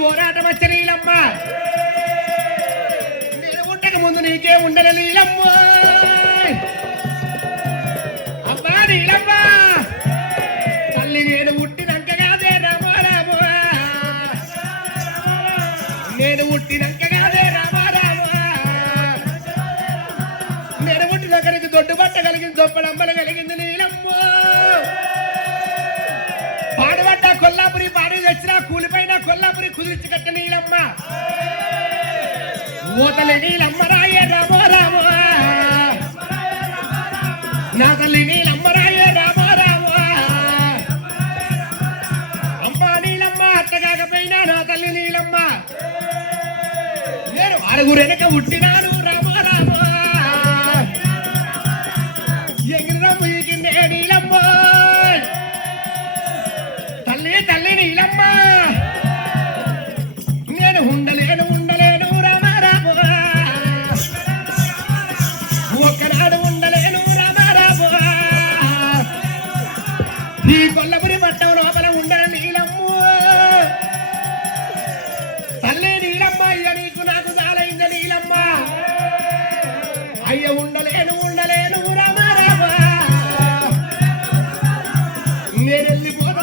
పోరాటం వచ్చ నీలమ్మ నేను ఉండక ముందు నీకే ఉండలే నీలమ్మ అమ్మా నీలమ్మ తల్లి నేను పుట్టినాక కాదే రామారామ నేను పుట్టినాక కాదే రామారామ నేను పుట్టిన కలిగి దొడ్డు బట్ట కలిగింది దొప్పడమ్మలు కలిగింది నీలమ్మ పాడుబడ్డ కొల్లాపురి పాడి తెచ్చిన కూలిపైన కొల్లాపురి కుదిర్చి కట్ట నీలమ్మ ఓతలి నీలమ్మ రాయే రామో రామో నా తల్లి నీలమ్మ రాయే రామో రామో అమ్మ నీలమ్మ అత్త కాకపోయినా నా తల్లి నీలమ్మ నేను ఆరుగురు వెనక పుట్టినాను రామో రామో ఎగిరిరమ్మ ఎగిరినే నీలమ్మ తల్లి నీలమ్మ నేను ఉండలేను ఉండలేను రామారాము ఒక్కనాడు ఉండలేను రామారాము ఈ కొల్లపురి పట్టం లోపల ఉండల నీలమ్మ తల్లి నీలమ్మ అయ్య నీకు నాకు చాలైంద నీలమ్మ అయ్య ఉండలేను ఉండలేను రామారాము నేను వెళ్ళిపోతా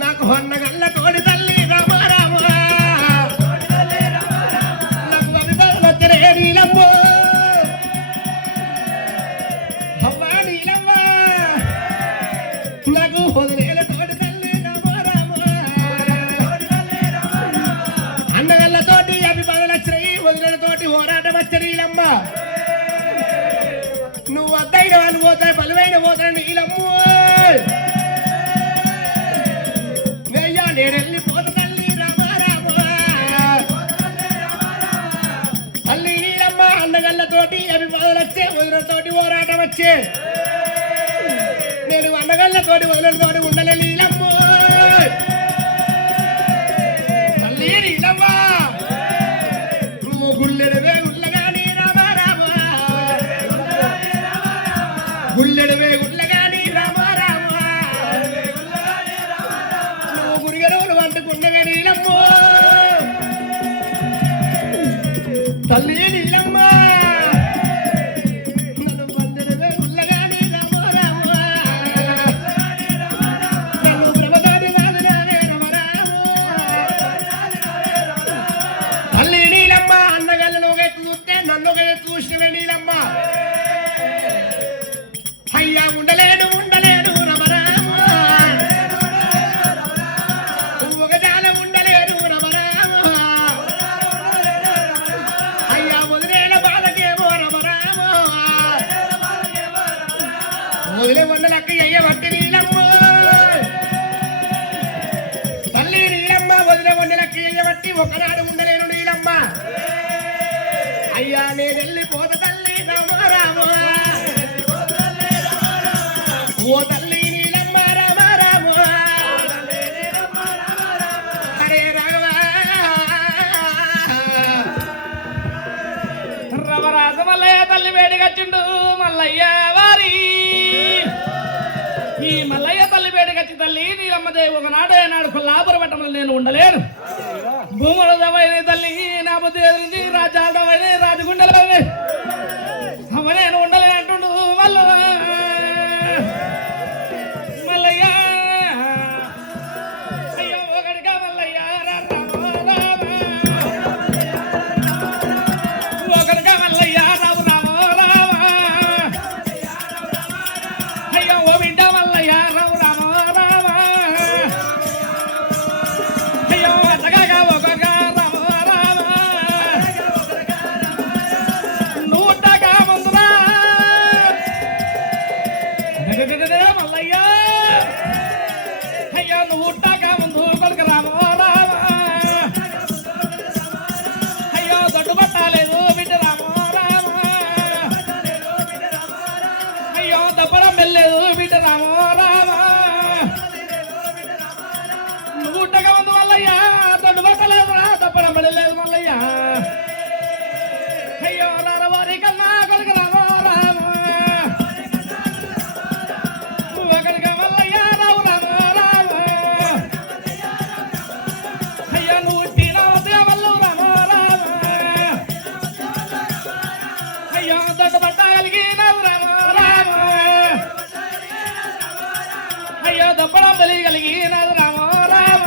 నాకు హొన్నగల్ల తోడి తల్లి రామారామ నాకు అభిమానులొచ్చరే నీలమ్మ అమ్మా నీలమ్మ నాకు వదిలేల తోడి తల్లి రామారామ అన్నగల్ల తోటి అభిమానులొచ్చరే వదిలేల తోటి పోరాటం వచ్చ నీలమ్మ నువ్వు అద్దైన వాళ్ళు పోతాయి బలువైన పోతాయి నీలమ్మ నేను వెళ్ళిపోత తల్లి రామారామ తల్లి నీలమ్మ అన్నగల్లతోటి అభిమానులొచ్చే వదిలతోటి పోరాటం వచ్చే నేను అన్నగల్లతోటి వదిలతోటి ఉండలే నీలమ్మ తల్లి నీలమ్మ నువ్వు గుల్లెడవే గుల్లగాని రామారామ గుల్లెడవే గుల్లగాని రామారామ వండుకున్నవే నీలమ్మ తల్లి నీలమ్మ నన్ను వందనవే ఉల్లగాని రామారామ నన్ను బ్రహ్మగాని రాజుగానే రామరామ తల్లి నీలమ్మ అన్నగల్లను ఒక ఎత్తు చూస్తే నన్ను ఒక ఎత్తు చూసినవే నీలమ్మ అయ్యా ఉండలేను ఉండలేను రామరామ వదిలే వందలక్క అయ్యబట్టి నీలమ్మ తల్లి నీలమ్మ వదిలే వందలక్క అయ్యబట్టి ఒకనాడు ఉండలేను నేను వెళ్ళిపోత తల్లి రామ రామ ఓ తల్లి నీలమ్మ రామ రామ హరే రాఘవ రమరాజు మల్లయ్య తల్లి వేడిగచ్చిండు మల్లయ్య వారి ఈ మల్లయ్య తల్లి వేడిగచ్చి తల్లి నీలమ్మదేవి ఒకనాడు ఏనాడు కొల్లాపుర పట్టణంలో నేను ఉండలేను భూముల దవైన తల్లి నా బుద్ధి ఎదిరించి రాజ్యాల దవైన రాజగుండెలు అవ నేను ఉండలేను అంటుండు మల్లయ్య అయ్యో ఒకటిగా మల్లయ్య ఒకటిగా మల్లయ్య రావు రామ రామ అయ్యో ఓ బిడ్డ మల్లయ్య రావు రామ రామ అయ్యో అత్తగా ఒకగా రామ రామ నూటగా ముందురా మల్లయ్య అయ్యో నూటగా ముందు కొడుకు రామ రామ అయ్యో దొడ్డు పట్టాలేదు బిడ్డ రామ రామ అయ్యో దప్పడం వెళ్ళలేదు బిడ్డ రామ రామ నూటగా ముందు మల్లయ్య దొడ్డు పట్టలేదు దప్పడం వెళ్ళలేదు మల్లయ్య అయ్యో రారవారి కన్నా కొడుకు రామ రామ ఒకరిగా మల్లయ్య రావు రామ రామ అయ్యో నువ్వు తినవద్దుగా మల్లు రామ రామ అయ్యో దొడ్డు పట్ట కలిగినవు రామ రామ అయ్యో దప్పడం బలి కలిగినవు రామ రామ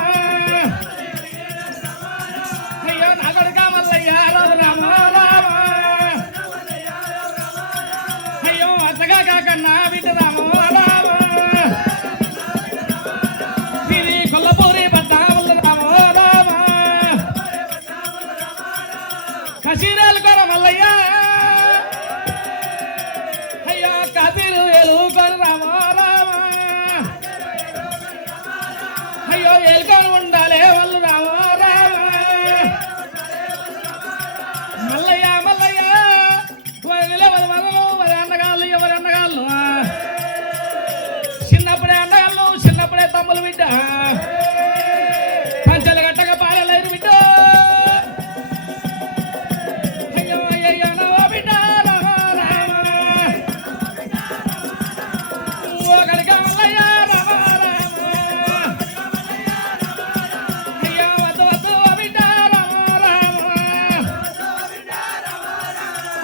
అయ్యో నా కొడుక మల్లయ్య రావు రామ రామ అయ్యో అత్తగా కాకన్నా బిడ్డ రామ రామ ఇది కొల్లపూరి పట్ట రామ రామ కసీరాలు కొర మల్లయ్య అయ్యో కబీరు ఎలుకొని రామ రామ అయ్యో ఎలుకొని ఉండాలి వాళ్ళు రామ రామ మల్లయ్య మల్లయ్య నిలవదు మనలు మరి అన్నగాళ్ళు ఎవరి అన్నగాళ్ళు చిన్నప్పుడే అన్నగాళ్ళు చిన్నప్పుడే తమ్ములు బిడ్డ పంచలు గట్టగా పాడలేరు బిడ్డ అయ్యో అయ్యో నవో బిడ్డ రామ రామ ఒకడిగా మల్లయ్య రామ రామ అయ్యో వద్దు వద్దు ఓ బిడ్డ రామ రామ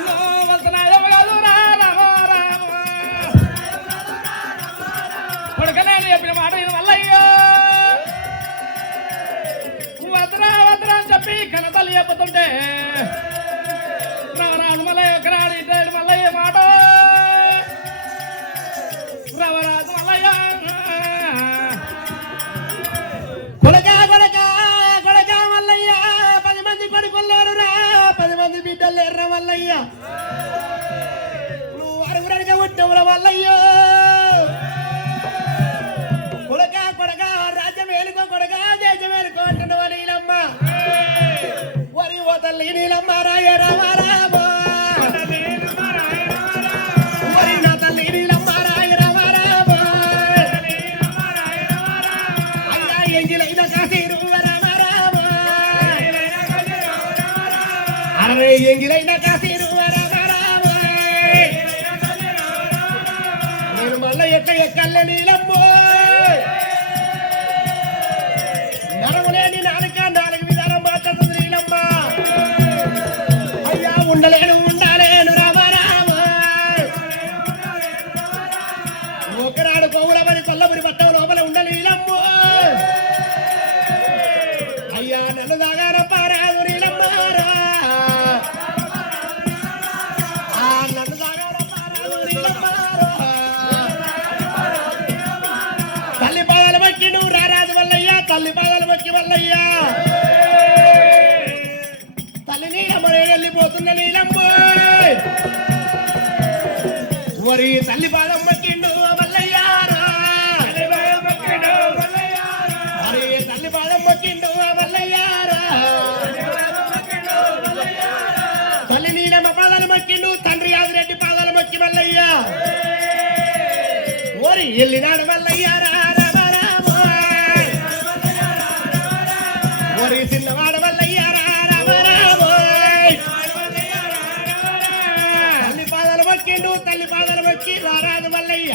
నువ్వు వస్తున్నాయో కాదు రా రామ రామ కొడుకనేది చెప్పిన మాట ఇది మల్లయ్య వద్దురా వద్దురా అని చెప్పి కనతల్లి చెప్పుతుంటే రవరాజు మల్లయ్య ఒకనాడు ఇద్దరు మల్లయ్య మాట రవరాజు మల్లయ్య కొడకా కొడకా కొడకా మల్లయ్య 10 మంది కొడుకులేరు రా 10 మంది బిడ్డలు లేరు మల్లయ్య నువ్వు అరుగురడిగా ఉంటావురా మల్లయ్య కొడకా కొడకా రాజ్యం ఏలుకో కొడకా దేశం ఏలుకో అంటున్నావు నీలమ్మ వరి ఓ తల్లి నీలమ్మ రాయ రామ రామ వరి నా తల్లి నీలమ్మ రాయ రామ రామ అన్నా ఎంగిలైన కాశీరు రామ రామ అరే ఎంగిలైన కాశీరు రామ రామ నేను మళ్ళీ ఎక్కలే నీలమ్మ నరములేని నాలుగు విధానం మాట్లాడుతుంది నీలమ్మ అయ్యా ఉండలేను ఉండాలేను రామ రామ ఒకనాడు పౌరమని కొల్లపురి పట్టం లోపల ఉండలు నీలమ్మ అయ్యా నన్ను దాగాన పారాదు నీలమ్మ నన్ను దాగాన పారాదు నీలమ్మ తల్లి పాదాలు మొక్కి నువ్వు రారాదు వల్లయ్య తల్లి పాదాలు మొక్కి వల్లయ్య తల్లి నీలమ్మ వెళ్ళిపోతున్న నీలమ్మ వరి తల్లి పాదం మొక్కిండు వల్లయ్య మరి తల్లి పాదం మొక్కిండు వల్లయ్య తల్లి నీలమ్మ పాద ఎల్లినాడు మల్లయ్య రామ రామ ఒరి చిన్నవాడు మల్లయ్య రామ రామ తల్లి పాదాలు మొక్కిండు తల్లి పాదాలు మొక్కి రారాజు మల్లయ్య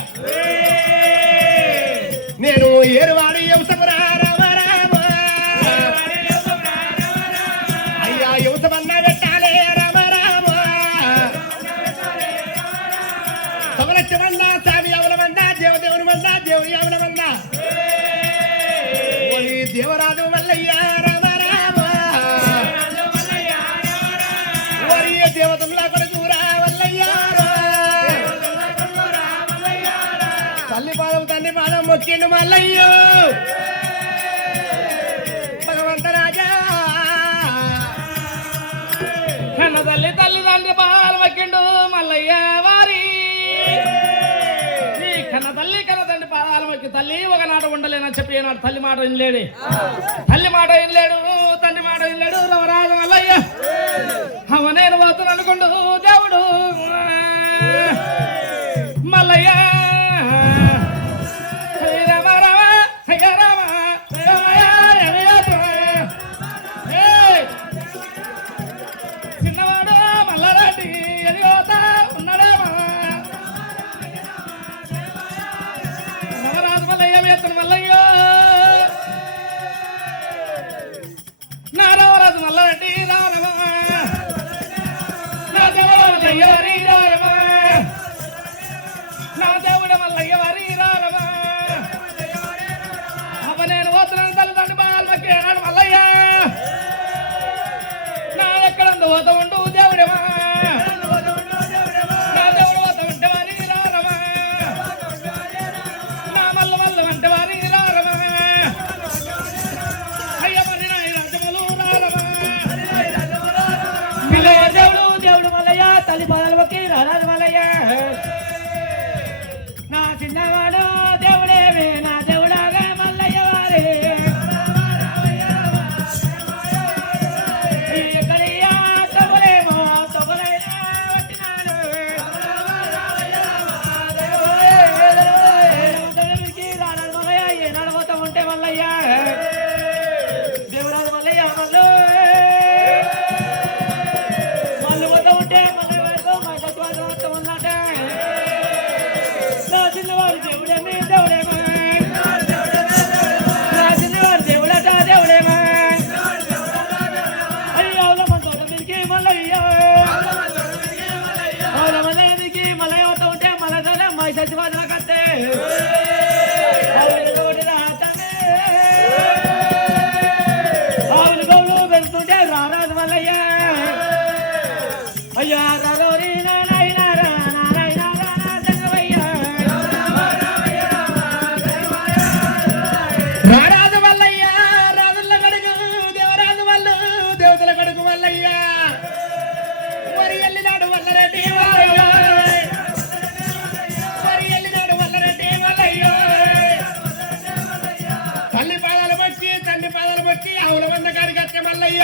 నేను ఏరువాడు యువతము రామ రామ అయ్యా యువతమన్నా పెట్టాలే రామ రామ సమలక్ష మందా స్వామి ఎవల మందా దేవదేవుని మందా దేవుని ఎవల మందా ఓరి దేవరాజు మల్లయ్య రామ రామ ఓరి దేవతములా కొడుకు రామల్లయ్య తల్లి పాదం తండ్రి పాదం మొక్కిండు మల్లయ్యో భగవంత రాజా కన్న తల్లి తల్లిదండ్రి పాలు వక్కిండు మల్లయ్య వారి నీ కన్న తల్లి కన్న తండ్రి పాదాలు వక్కి తల్లి ఒకనాడు ఉండలేనని చెప్పి ఈనాడు తల్లి మాట వినలేడు తల్లి మాట వినలేడు తండ్రి మాట వినలేడు రవరాజు మల్లయ్య అవ నేను పోతున్నా అనుకుంటూ దేవుడు మల్లయ్య చిన్నవాడు మల్లారెడ్డి ఎదిగోతా ఉన్నాడేమా నవరాజు మల్లయ్య వేతను మల్లయ్యో నా రావరాజు మల్లారెడ్డి రావరమా నా దేవుడు మల్లయ్య వారి రావరమా నా దేవుడు మల్లయ్య వారి రావరమా అవ నేను పోతున్నాను తల్లిదండ్రి బాలకి ఏనాడు మల్లయ్య నా ఎక్కడందు పోత ఉండు దేవుడేమా నా దేవుడు పోత ఉంటే వారి రారమా నా మల్ల మల్ల అంటే వారి రారమా అయ్య మరి నా రాజములు రారమా పిల్లయ్య దేవుడు దేవుడు మల్లయ్య తల్లి పాదాలు మొక్కి రారాజు మల్లయ్య నా చిన్నవాడు దేవుడేమే నా దేవుడాగా మల్లయ్య వారే ఎక్కడయ్యా తొగలేమో తొగలైనా వట్టినాడు దేవుడికి రారాజు మల్లయ్య ఏనాడు పోతా ఉంటే మల్లయ్య దేవురాజు మల్లయ్య మళ్ళు పోతా ఉంటే మల్లయ్య వరకు మా తత్వాలు మొత్తం ఉన్నట నా చిన్నవాడు దేవుడేమి దేవుడేమా నా చిన్నవాడు దేవుడట దేవుడేమా అయ్యో తోట మీదకి మల్లయ్య మల్లయ్యకి మల్లయ్య అవుతా ఉంటే మళ్ళీ మా సచివాదన కట్టే ఆవులు గౌలు పెడుతుంటే రారాజు మల్లయ్య అయ్యా రారవరి నారాయణ నారాయణ రారాజు మల్లయ్య రాజుల కడుగు దేవరాజు వాళ్ళు దేవతల కడుగు మల్లయ్య వరి ఎల్లినాడు వల్లరెడ్డి వరి ఎల్లినాడు వల్లరెడ్డి మల్లయ్య తల్లి పాదాలు మొక్కి తండ్రి పాదాలు మొక్కి ఆవుల వంద కాడికి వచ్చే మల్లయ్య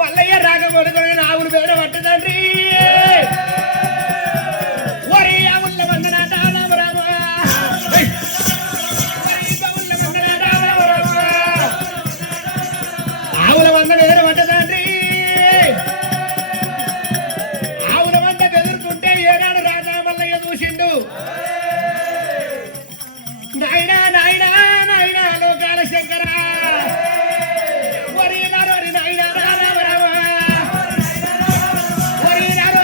మల్లయ్య రాకపోడుకుని ఆవులు పేరు పట్టు తండ్రి వరి ఆవుల వందన రామ రామ ఆవుల వంద పేరు పట్టు తండ్రి ఆవుల వంద ఎదుర్కొంటే ఏనాడు రాజా మల్లయ్య చూసిండు నాయనా నాయనా నాయనా లోకాల శంకర వరి నారో నాయనా రామ రామ వరి నారో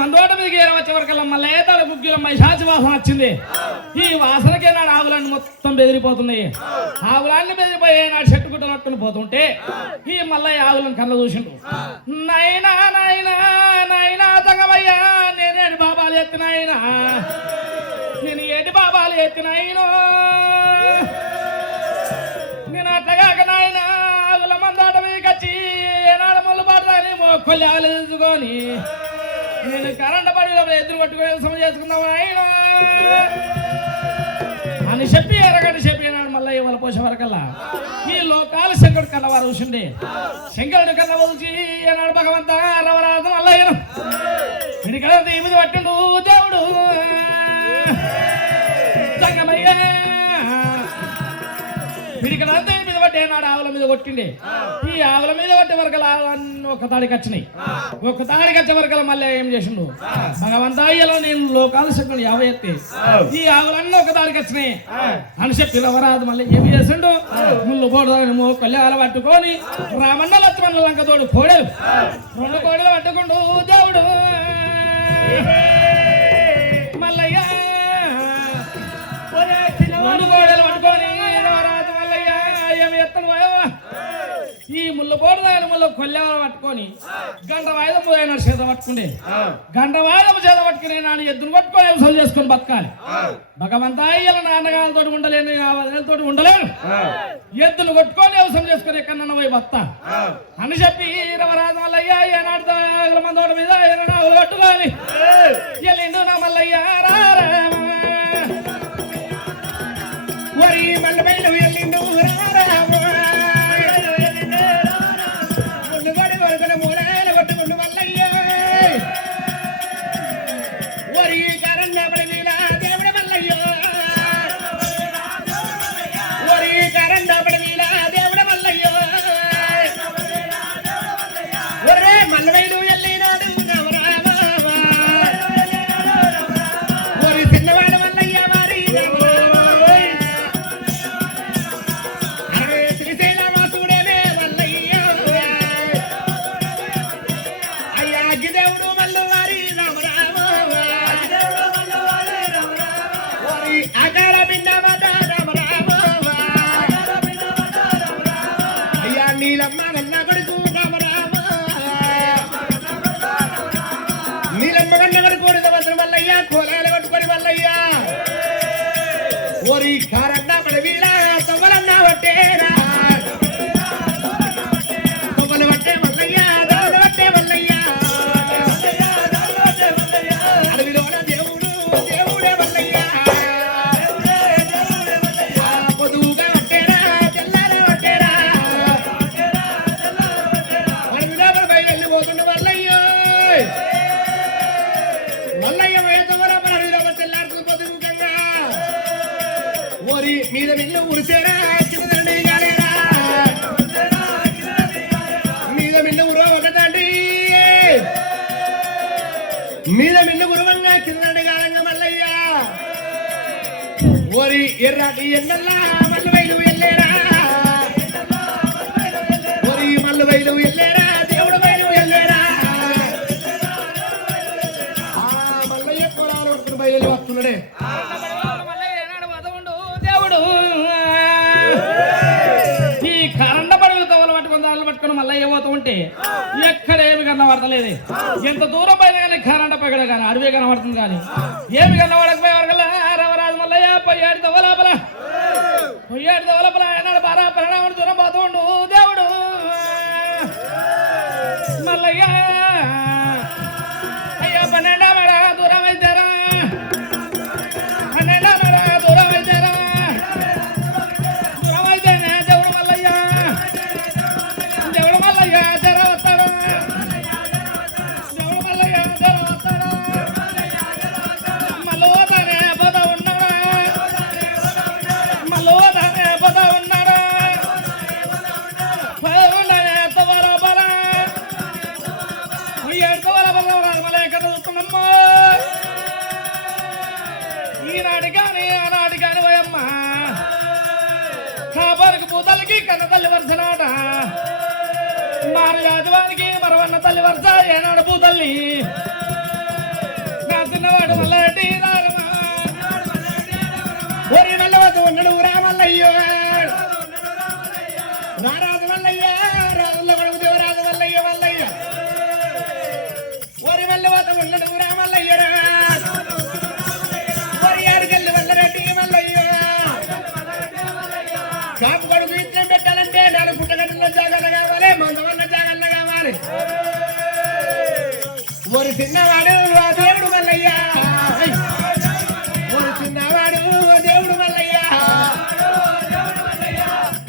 మందోట మీదకి వచ్చే వరకల్లా మళ్ళీ తడ ముగ్గుల మైషాచి వాసన వచ్చింది. ఈ వాసనకే నాడు ఆవులన్నీ మొత్తం బెదిరిపోతున్నాయి. ఆవులన్నీ బెదిరిపోయి నాడు చెట్టు గుట్ట పట్టుకుని పోతుంటే ఈ మళ్ళీ ఆవులను కళ్ళ చూసిండు. నాయనా నాయనా నాయనా తగవయ్యా, నేనేటి బాబాలు ఎత్తినాయనా, నేను ఏటి బాబాలు ఎత్తినాయనో, నేను అట్లాగాక నాయన ఆవుల మందాట మీదకి వచ్చి ఏనాడు ముళ్ళు పడతాని మొక్కలు ఆవులు తీసుకొని నేను కరెంట్ పడిలో ఎదురు పట్టుకుని సమ చేసుకుందాం ఆయన అని చెప్పి ఎరగని చెప్పినాడు. మళ్ళీ ఇవాళ పోసే వరకల్లా ఈ లోకాలు శంకరుడు కన్నవారు చూసిండే. శంకరుడు కన్న వచ్చి ఏనాడు భగవంత రవరాజం అల్లయ్యను ఇడికడ దీమిది పట్టిండు దేవుడు సంగమయ్యా. పిడికడ మీద పట్టే నాడు ఆవుల మీద కొట్టిండే. ఈ ఆవుల మీద కొట్టే వరకల ఆవులన్నీ ఒక తాడికి వచ్చినాయి. ఒక తాడికి వచ్చే వరకల మళ్ళీ ఏం చేసిండు భగవంతాయ్యలో నేను లోకాలు శంకరుడు యావ ఎత్తి ఈ ఆవులన్నీ ఒక తాడికి వచ్చినాయి అని చెప్పి రవరాదు మళ్ళీ ఏం చేసిండు ముళ్ళు పోడదాని కళ్యాణ పట్టుకొని రామన్న లక్ష్మణ లంకతోడు కోడలు 2 కోడలు పట్టుకుంటూ దేవుడు మల్లయ్య 2 కోడలు పట్టుకొని ఈ ముళ్ళు పోడుదాని ముళ్ళు కొల్లేవలు పట్టుకొని గంట వాయిదం పోయిన చేత పట్టుకుండే. గంట వాయిదం చేత పట్టుకుని నాన్న ఎద్దును పట్టుకొని వ్యవసాయం చేసుకొని బతకాలి. భగవంతా ఇయ్యాల నాన్నగారితో ఉండలేను, వదినతో ఉండలేను, ఎద్దులు కొట్టుకొని వ్యవసాయం చేసుకొని ఎక్కడన్నా పోయి బతా అని చెప్పి రవరాజు మల్లయ్య ఏనాడుతో మందోడ మీద ఏనాడు ఆవులు పట్టుకోవాలి ఎల్లిండు నా మల్లయ్య వరి మల్లబైలు ఎల్లిండు ఓరి కారన్న పడవీల తవ్వలన్న వట్టేరా తవ్వలు వట్టే మల్లయ్య దౌడు వట్టే మల్లయ్య అడవిలోన దేవుడు దేవుడే మల్లయ్య పొదువుగా వట్టేరా తెల్లార వట్టేరా అడవిలో బయలు పోతున్న మల్లయ్య మల్లయ్య వయతవర అడవిలో తెల్లారుతుంది పొదువుగా ఓరి మీద మిన్ను ఉరిసేరా చిన్నదండి గాలేరా మీద మిన్ను ఉరవ ఒకదండి మీద మిన్ను గురువంగా చిన్నదండి గాలంగా మల్లయ్య ఓరి ఎర్రాటి ఎండల్లా మల్లు వైలు ఎల్లేరా ఓరి మల్లు వైలు ఎల్లేరా దేవుడు వైలు ఎల్లేరా మల్లయ్య పొలాలు పట్టుకుని బయలు వస్తున్నాడే. ఈ కరెండ పడవలు తవలు పట్టుకుని దాళ్ళు పట్టుకుని మళ్ళీ ఏమవుతూ ఉంటే ఎక్కడేమి కనబడతలేదు. ఎంత దూరం పైన కానీ కరెండ పగడ కానీ అడవి కనబడుతుంది కానీ ఏమి కనబడకపోయే వరకల్లా రవరాజు మల్లయ్య పొయ్యాడి తవ్వలోపల ఏనాడు బారా పరిణామం దూరం పోతూ ఉండు దేవుడు మల్లయ్య అయ్యా 12 మేడ దూరం అయితేరా 12 మేడ దూరం అయితేరా ఈనాడు కానీ ఆనాడు కానీ పోయమ్మ కాపరికి పూతలకి కన్న తల్లి వరుసనాట మారు యాదవానికి మరవన్న తల్లి వరుస ఏనాడు పూతల్లి చిన్నవాడు మల్లరెడ్డి రారమా ఒరి మల్లవద్దు ఉన్నాడు రామల్లయ్యో రారాజు మల్లయ్య రాజుల కొడుకు దేవరాజు మల్లయ్య మల్లయ్య ఒరి మల్లవద్దు ఉన్నాడు రామల్లయ్య ఒరి ఆడికెళ్ళి మల్లరెడ్డి మల్లయ్య కాపు కొడుకు ఇంట్లో పెట్టాలంటే 4 పుట్టగడ్డల జాగాలు కావాలి మందమన్న జాగాలు కావాలి ఒరి చిన్నవాడు దేవుడు మల్లయ్య ఒరి చిన్నవాడు దేవుడు మల్లయ్య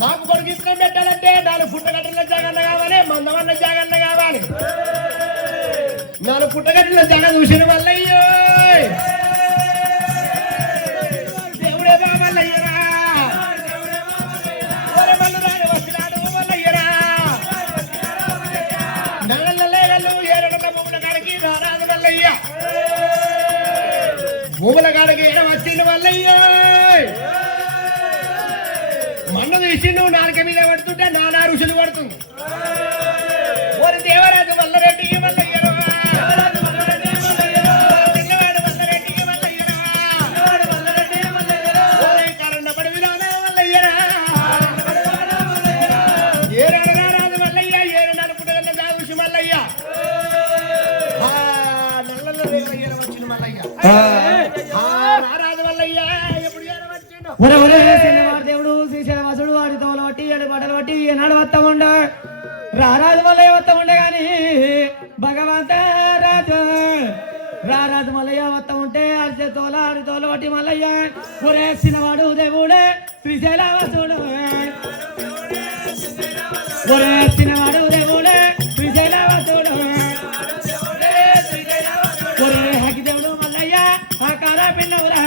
కాపు కొడుకు ఇంట్లో పెట్టాలంటే 4 పుట్టగడ్డల జాగాలు కావాలి మందమన్న జాగాలు కావాలి 4 పుట్టగడ్డల జాగా చూసిన మల్లయ్యో దేవుడే బా మల్లయ్యరా భూముల కాడికి వచ్చిండు మల్లయ్య మన్ను తీసిండు నాలుక మీద పడుతుంటే నానా ఋషులు పడుతుంది ఓరి దేవరాజు మల్లరెడ్డి మల్లయ్యరా కరణ పడి విధాన మల్లయ్యరా ఏరాడు రారాజు మల్లయ్య 7 పుట్టగల దాగుసి మల్లయ్య నల్ల వచ్చిండు మల్లయ్య దేవుడు శ్రీశైలవాసుడు వాడి తోలు బట్టి 7 బట్టలు బట్టి ఏనాడు వస్తా ఉండ రారాజు మల్లయ్య వస్తా ఉండే గాని భగవంత రాజు రారాజు మల్లయ్య వస్తా ఉంటే ఆడి తోలు బట్టి మల్లయ్య ఒరే చిన్నవాడు దేవుడే శ్రీశైలవాసుడు ఒరే చిన్నవాడు దేవుడే శ్రీశైలవాసుడు ఒరే హకి దేవుడు మల్లయ్య ఆకార పిన్నవురా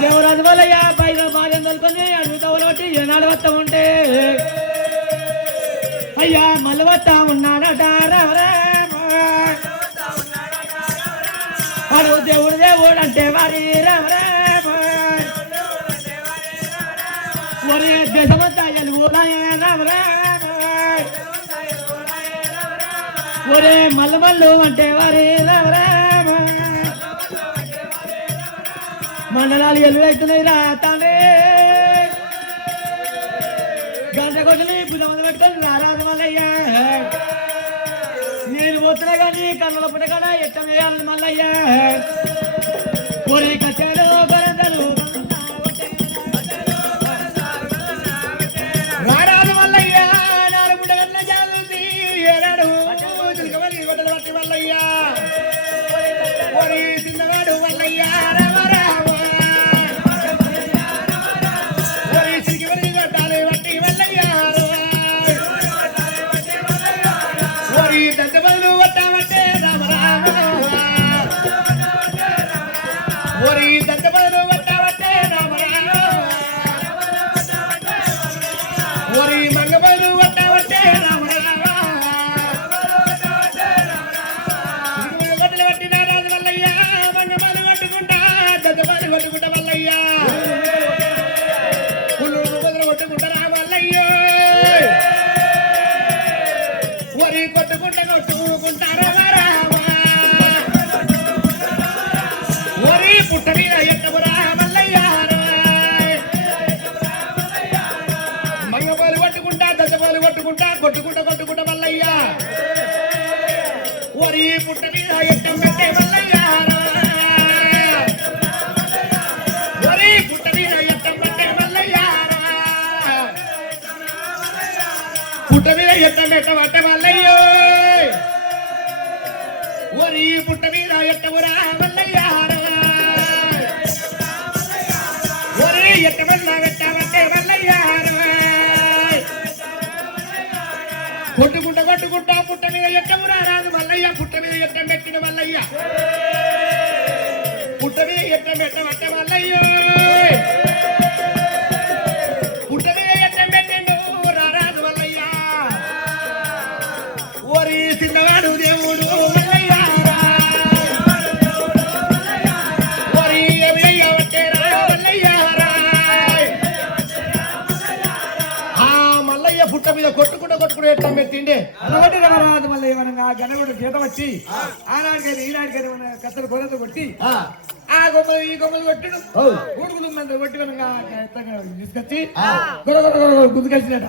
దేవరాజు మల్లయ్య పైన భార్య తలుకొని అడుగుతావులు బట్టి ఏనాడు వస్తా ఉంటే అయ్యా మళ్ళీ వస్తా ఉన్నాడట వాడు దేవుడు దేవుడు అంటే వారి రామరామ ఒరే దేశమంతా ఎలుగులాయే రామరామ ఒరే మల్లు మల్లు అంటే వారి రామరామ మండలాలు ఎలువైతున్నాయి రా తండ్రి గంట కొట్టని భుజం పెట్టుకొని రారాజు మల్లయ్య నేను పోతున్నా కానీ కన్నుల పుట్టగానే ఎట్ట వేయాలని మల్లయ్య ఒరే కచ్చేలు గరందలు రారాజు మల్లయ్య 4 పుట్టగల జాలుసి ఏనాడు తిలకమల్లి గొడ్డలు పట్టి మల్లయ్య ఒరి చిన్నవాడు మల్లయ్య కొట్టుకుంటా మల్లయ్య ఒరి పుట్ట మీద ఎట్టం పెట్టే మల్లయ్య ఒరి పుట్ట మీద ఎట్టం పెట్టే మల్లయ్య పుట్ట మీద ఎట్టం పెట్టబట్టే మల్లయ్య ఒరి పుట్ట మీద ఎట్టమురా మల్లయ్య ఒరి ఎట్టమన్నా పెట్టబట్టే మల్లయ్య కొట్టుకుంటా పుట్ట మీద ఎట్టమురా రాదు మల్లయ్య పుట్ట మీద ఎట్టం పెట్టిన మల్లయ్య పుట్ట మీద ఎట్టం పెట్టబట్టే మల్లయ్య పుట్ట మీద ఎట్టం పెట్టిండు రారాదు మల్లయ్య ఓరి చిన్నవాడు దేవుడు మల్లయ్య ఓరి ఎవయ్య వట్టేరా మల్లయ్య ఆ మల్లయ్య పుట్ట మీద కొట్టుకుంటా ప్రయత్నం పెట్టిండే అలవాటి రారాజు మళ్ళీ ఏమనగా గనగుడు జీతం వచ్చి ఆనాడికైనా ఈనాడికైనా మన కత్తలు కొలత కొట్టి ఆ గొమ్మలు ఈ గొమ్మలు కొట్టిడు గూడుగులు మంది కొట్టి తీసుకొచ్చి గుంజుకెళ్ళినట